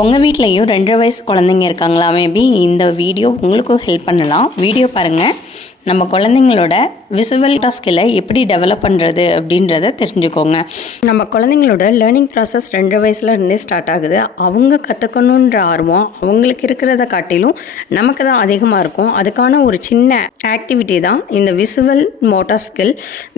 உங்கள் வீட்லேயும் 2.5 வயசு குழந்தைங்க இருக்காங்களா? மேபி இந்த வீடியோ உங்களுக்கும் ஹெல்ப் பண்ணலாம். வீடியோ பாருங்கள். நம்ம குழந்தைங்களோட விசுவல் ஸ்கில்லை எப்படி டெவலப் பண்ணுறது அப்படின்றத தெரிஞ்சுக்கோங்க. நம்ம குழந்தைங்களோட லேர்னிங் ப்ராசஸ் 2.5 வயசுல இருந்தே ஸ்டார்ட் ஆகுது. அவங்க கற்றுக்கணுன்ற ஆர்வம் அவங்களுக்கு இருக்கிறத காட்டிலும் நமக்கு தான் அதிகமாக இருக்கும். அதுக்கான ஒரு சின்ன ஆக்டிவிட்டி தான் இந்த visual motor skill.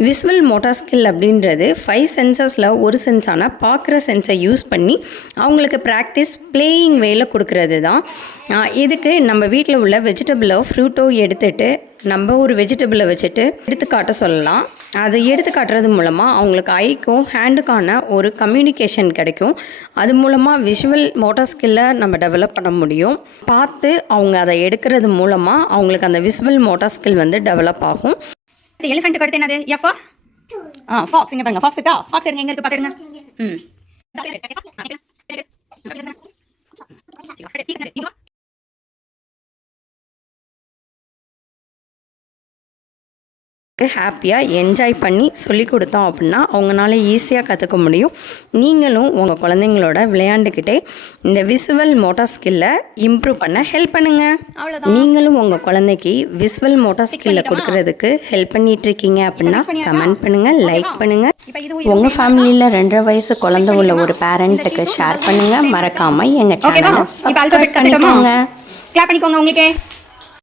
Visual motor skill அப்படின்றது 5 சென்சஸில் ஒரு சென்ஸான பார்க்குற சென்ஸை யூஸ் பண்ணி அவங்களுக்கு ப்ராக்டிஸ் பிளேயிங் வேல கொடுக்கறது தான். இதுக்கு நம்ம வீட்டில் உள்ள வெஜிடபிளோ ஃப்ரூட்டோ எடுத்துகிட்டு நம்ம ஒரு வெஜிடபிளை வச்சுட்டு எடுத்துக்காட்ட சொல்லலாம். அதை எடுத்து காட்டுறது மூலமாக அவங்களுக்கு ஐக்கும் ஹேண்டுக்கான ஒரு கம்யூனிகேஷன் கிடைக்கும். அது மூலமாக விஷுவல் மோட்டார் ஸ்கில்லை நம்ம டெவலப் பண்ண முடியும். பார்த்து அவங்க அதை எடுக்கிறது மூலமாக அவங்களுக்கு அந்த விஷுவல் மோட்டார் ஸ்கில் வந்து டெவலப் ஆகும். எலிஃபென்ட்டுக்கு அடுத்து என்னது? எஃபா ஃபாக்ஸ். இங்கே பாருங்க, ஃபாக்ஸ் இருக்கா? ஃபாக்ஸ் எடுங்க, எங்கே இருக்குது பார்த்துருங்க. ஹாப்பியாக என்ஜாய் பண்ணி சொல்லி கொடுத்தோம் அப்படின்னா அவங்களால ஈஸியாக கற்றுக்க முடியும். நீங்களும் உங்கள் குழந்தைங்களோட விளையாண்டுக்கிட்டே இந்த விசுவல் மோட்டார் ஸ்கில்லை இம்ப்ரூவ் பண்ண ஹெல்ப் பண்ணுங்கள். நீங்களும் உங்கள் குழந்தைக்கு விசுவல் மோட்டார் ஸ்கில்லை கொடுக்கறதுக்கு ஹெல்ப் பண்ணிகிட்ருக்கீங்க அப்படின்னா கமெண்ட் பண்ணுங்கள், லைக் பண்ணுங்கள். உங்கள் ஃபேமிலியில் 2.5 வயசு குழந்தை உள்ள ஒரு பேரண்ட்டுக்கு ஷேர் பண்ணுங்கள். மறக்காமல் எங்கள் சேனலை சப்ஸ்கிரைப் பண்ணிக்கோங்க. கிளாப் பண்ணிக்கோங்க உங்களுக்கு.